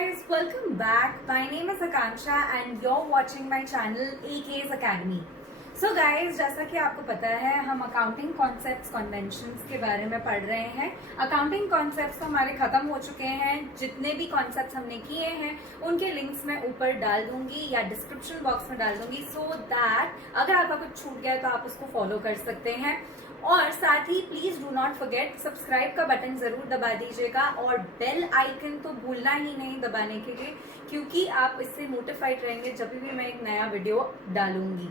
guys, welcome back. My name is Akanksha and you're watching my channel AK's Academy. So guys, जैसा कि आपको पता है हम अकाउंटिंग कॉन्सेप्ट्स कन्वेंशंस के बारे में पढ़ रहे हैं. अकाउंटिंग कॉन्सेप्ट्स तो हमारे खत्म हो चुके हैं. जितने भी कॉन्सेप्ट्स हमने किए हैं उनके लिंक्स मैं ऊपर डाल दूंगी या डिस्क्रिप्शन बॉक्स में डाल दूंगी, सो दैट अगर आपका कुछ छूट गया है तो आप उसको फॉलो कर सकते हैं. और साथ ही please do not forget subscribe का बटन जरूर दबा दीजिएगा और बेल आइकन तो भूलना ही नहीं दबाने के लिए, क्योंकि आप इससे नोटिफाइड रहेंगे जब भी मैं एक नया वीडियो डालूंगी.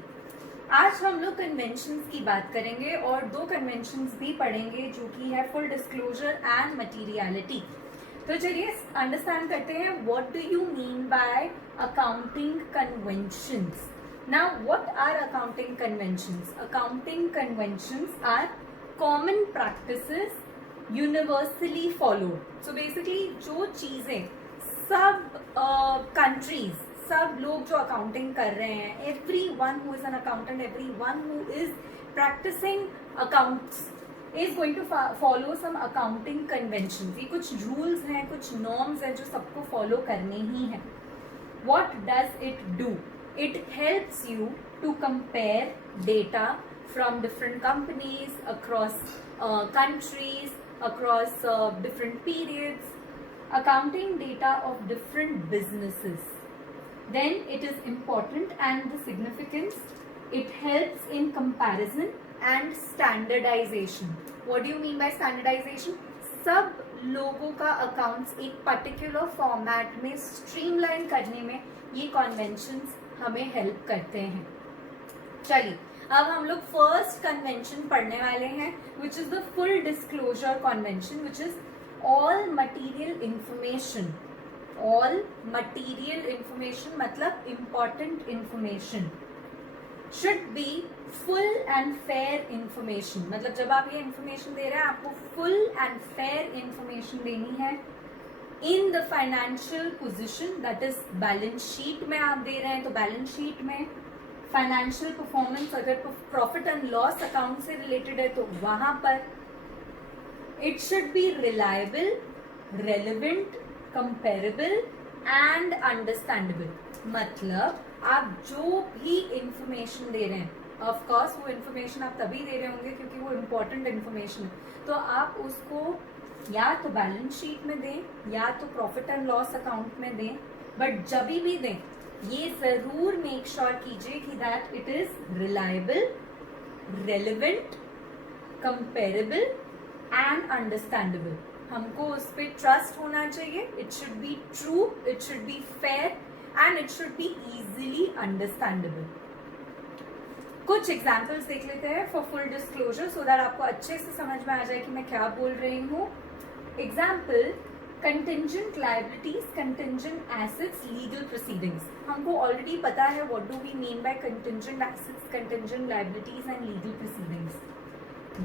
आज हम लोग कन्वेंशंस की बात करेंगे और दो कन्वेंशंस भी पढ़ेंगे जो कि है फुल डिस्क्लोजर एंड मटीरियलिटी. तो चलिए अंडरस्टैंड करते हैं what do you mean by accounting conventions. Now, what are accounting conventions? Accounting conventions are common practices universally followed. So basically, जो चीजें सब countries, सब लोग जो accounting कर रहे हैं, everyone who is an accountant, everyone who is practicing accounts is going to follow some accounting conventions. ये कुछ rules हैं, कुछ norms हैं जो सबको follow करने ही हैं. What does it do? It helps you to compare data from different companies across countries, across different periods, accounting data of different businesses. Then it is important and the significance, it helps in comparison and standardization. What do you mean by standardization? सब लोगों का accounts एक particular format में streamline करने में ये conventions हमें help करते हैं. चलिए अब हम लोग फर्स्ट कन्वेंशन पढ़ने वाले हैं, which is the full disclosure convention, which is all material information. All material information मतलब important information should be full and fair information. मतलब जब आप ये इंफॉर्मेशन दे रहे हैं आपको फुल एंड फेयर इंफॉर्मेशन देनी है. In the financial position, that is balance sheet में आप दे रहे हैं तो बैलेंस शीट में, फाइनेंशियल परफॉर्मेंस अगर प्रॉफिट एंड लॉस अकाउंट से रिलेटेड है तो वहां पर. It should be reliable, relevant, comparable and understandable. मतलब आप जो भी इंफॉर्मेशन दे रहे हैं, ऑफ कोर्स वो इंफॉर्मेशन आप तभी दे रहे होंगे क्योंकि वो इम्पोर्टेंट इंफॉर्मेशन है, तो आप उसको या तो बैलेंस शीट में दें या तो प्रॉफिट एंड लॉस अकाउंट में दें. बट जब भी दें ये जरूर मेक श्योर कीजिए कि that it is reliable, relevant, comparable and understandable. हमको उस पर ट्रस्ट होना चाहिए. It should be true, it should be fair and it should be easily understandable. कुछ एग्जाम्पल्स देख लेते हैं for full disclosure so that आपको अच्छे से समझ में आ जाए कि मैं क्या बोल रही हूँ. Example, contingent liabilities, contingent assets, legal proceedings. हमको ऑलरेडी पता है what do we mean by contingent assets, contingent liabilities and legal proceedings.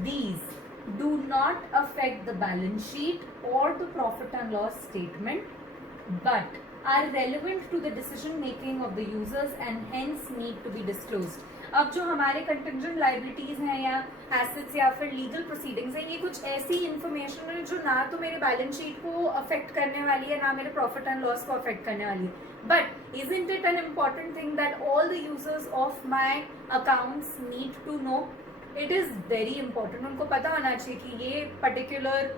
These do not affect the balance sheet और the profit and loss statement but are relevant to the decision making of the users and hence need to be disclosed. अब जो हमारे contingent liabilities हैं या assets या फिर legal proceedings हैं, ये कुछ ऐसी इंफॉर्मेशन है जो ना तो मेरे बैलेंस शीट को अफेक्ट करने वाली है ना मेरे प्रॉफिट एंड लॉस को अफेक्ट करने वाली है. But isn't it an important thing that all the users of my accounts need to know? It is very important. उनको पता होना चाहिए कि ये पर्टिकुलर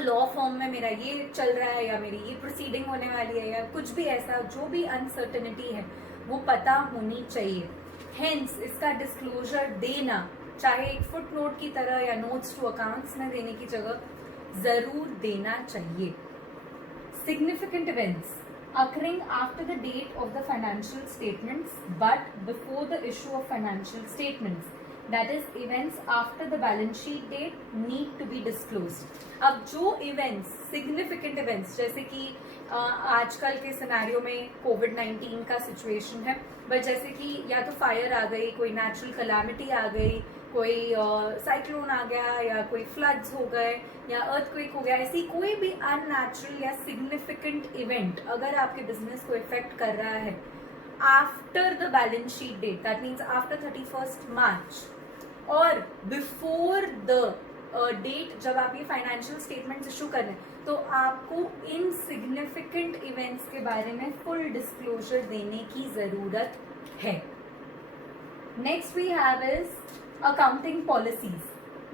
लॉ फॉर्म में मेरा ये चल रहा है या मेरी ये प्रोसीडिंग होने वाली है या कुछ भी ऐसा जो भी अनसर्टेनिटी है वो पता होनी चाहिए. हेंस इसका डिस्क्लोजर देना, चाहे एक फुट नोट की तरह या नोट्स टू अकाउंट्स में देने की जगह, जरूर देना चाहिए. Significant events occurring after the date of the financial statements but before the issue of financial statements, that is events after the balance sheet date, need to be disclosed. अब जो events, significant events, जैसे कि आजकल के scenario में कोविड-19 का situation है, but जैसे कि या तो फायर आ गई, कोई नेचुरल कलामिटी आ गई, कोई साइक्लोन आ गया या कोई फ्लड्स हो गए या अर्थक्वेक हो गया, ऐसी कोई भी अननेचुरल या सिग्निफिकेंट इवेंट अगर आपके बिजनेस को इफेक्ट कर रहा है after the balance sheet date, that means after 31st March और बिफोर द डेट जब आप ये फाइनेंशियल स्टेटमेंट्स इशू कर रहे हैं, तो आपको इनसिग्निफिकेंट इवेंट्स इसके बारे में फुल डिस्क्लोजर देने की जरूरत है। Next we have is accounting policies.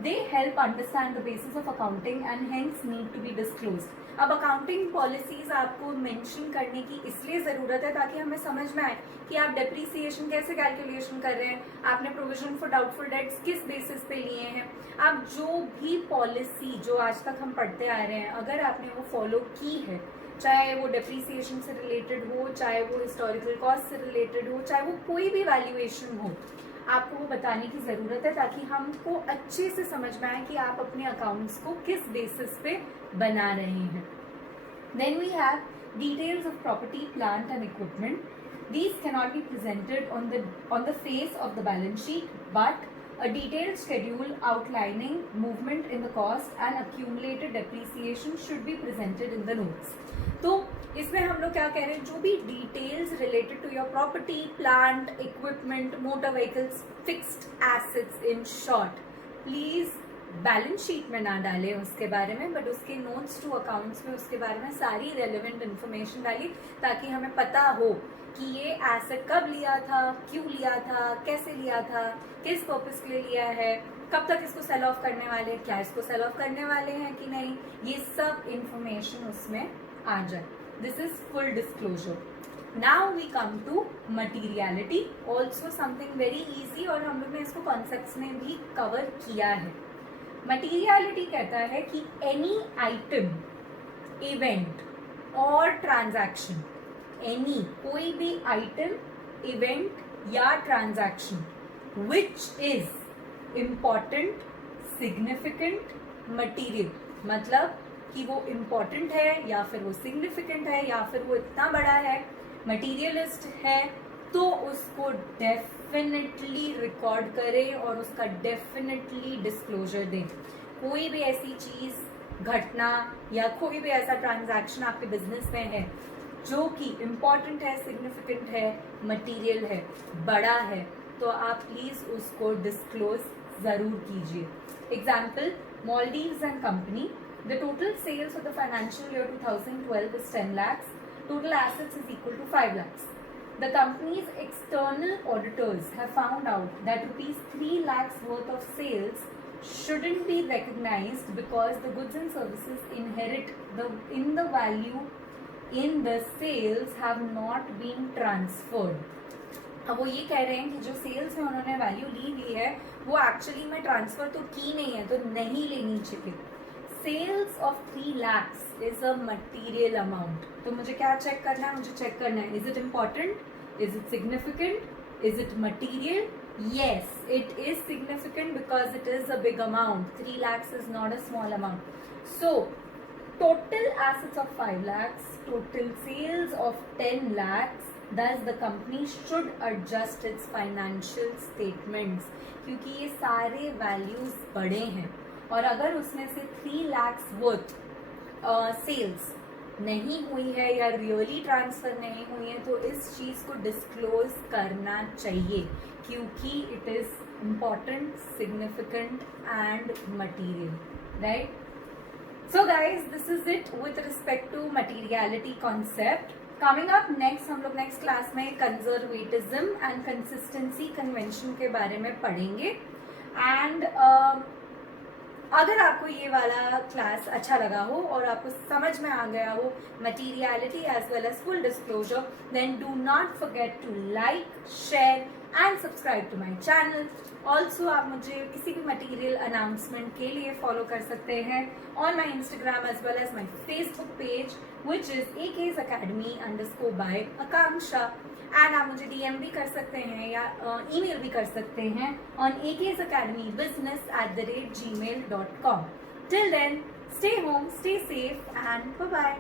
They help understand the basis of accounting and hence need to be disclosed. अब अकाउंटिंग पॉलिसीज आपको मेंशन करने की इसलिए जरूरत है ताकि हमें समझ में आए कि आप डेप्रीसिएशन कैसे कैलकुलेशन कर रहे हैं, आपने प्रोविजन फॉर डाउटफुल डेट्स किस बेसिस पे लिए हैं। आप जो भी पॉलिसी जो आज तक हम पढ़ते आ रहे हैं, अगर आपने वो फॉलो की है, चाहे वो डेप्रीसिएशन से रिलेटेड हो, चाहे वो हिस्टोरिकल कॉस्ट से रिलेटेड हो, चाहे वो कोई भी वैल्यूएशन हो, आपको वो बताने की ज़रूरत है ताकि हमको अच्छे से समझ में आए कि आप अपने अकाउंट्स को किस बेसिस पे बना रहे हैं। Then we have details of property, plant and equipment. These cannot be presented on the face of the balance sheet, but a detailed schedule outlining movement in the cost and accumulated depreciation should be presented in the notes. तो इसमें हम लोग क्या कह रहे हैं, जो भी details related to your property, plant, equipment, motor vehicles, fixed assets, in short, please balance sheet में ना डालें उसके बारे में, बट उसके नोट्स टू अकाउंट्स में उसके बारे में सारी रेलेवेंट इन्फॉर्मेशन डाली ताकि हमें पता हो कि ये एसेट कब लिया था, क्यों लिया था, कैसे लिया था, किस पर्पस के लिए लिया है, कब तक इसको सेल ऑफ करने वाले हैं, क्या इसको सेल ऑफ करने वाले हैं कि नहीं, ये सब इंफॉर्मेशन उसमें आ जाए. This is full disclosure. Now we come to materiality, also something very easy, और हम लोग ने इसको कॉन्सेप्ट्स में भी कवर किया है. मटीरियलिटी कहता है कि एनी आइटम, इवेंट और ट्रांजैक्शन, एनी कोई भी आइटम, इवेंट या transaction which is important, significant, material, मतलब कि वो इम्पॉर्टेंट है या फिर वो सिग्निफिकेंट है या फिर वो इतना बड़ा है, मटीरियलिस्ट है, तो उसको डेफिनेटली रिकॉर्ड करें और उसका डेफिनेटली डिस्क्लोजर दें. कोई भी ऐसी चीज, घटना या कोई भी ऐसा ट्रांजैक्शन आपके बिजनेस में है जो कि इम्पॉर्टेंट है, सिग्निफिकेंट है, मटीरियल है, बड़ा है, तो आप प्लीज उसको डिस्क्लोज जरूर कीजिए. Example, Maldives and Company. The total sales for the financial year 2012 is 10 lakhs. Total assets is equal to 5 lakhs. The company's external auditors have found out that rupees 3 lakhs worth of sales shouldn't be recognized because the goods and services inherent in the value in the sales have not been transferred. अब वो ये कह रहे हैं कि जो sales में उन्होंने वैल्यू ली है वो एक्चुअली में ट्रांसफर तो की नहीं है, तो नहीं लेनी चाहिए. Sales of 3 lakhs is a material amount. तो मुझे क्या चेक करना है, मुझे चेक करना है, is it important, is it significant, is it material. Yes, it is significant because it is a big amount. 3 lakhs is not a small amount. So, total assets of 5 lakhs, total sales of 10 lakhs, thus the company should adjust its financial statements. क्योंकि ये सारे values बड़े हैं और अगर उसमें से 3 lakhs worth sales नहीं हुई है या रियली ट्रांसफर नहीं हुई है, तो इस चीज को डिस्क्लोज करना चाहिए क्योंकि it is important, significant and material, right. So guys, this is it with respect to materiality concept. Coming up next, हम लोग नेक्स्ट क्लास में कंजर्वेटिज्म एंड कंसिस्टेंसी कन्वेंशन के बारे में पढ़ेंगे. एंड अगर आपको ये वाला क्लास अच्छा लगा हो और आपको समझ में आ गया हो materiality as well as full disclosure, then do not forget to like, share and subscribe to my channel. Also आप मुझे किसी भी मटीरियल अनाउंसमेंट के लिए फॉलो कर सकते हैं on my Instagram as well as my Facebook page which is AK's Academy_by Akanksha. And आप मुझे DM भी कर सकते हैं या ईमेल भी कर सकते हैं on AK's Academy business@gmail.com. Till then, stay home, stay safe and bye-bye.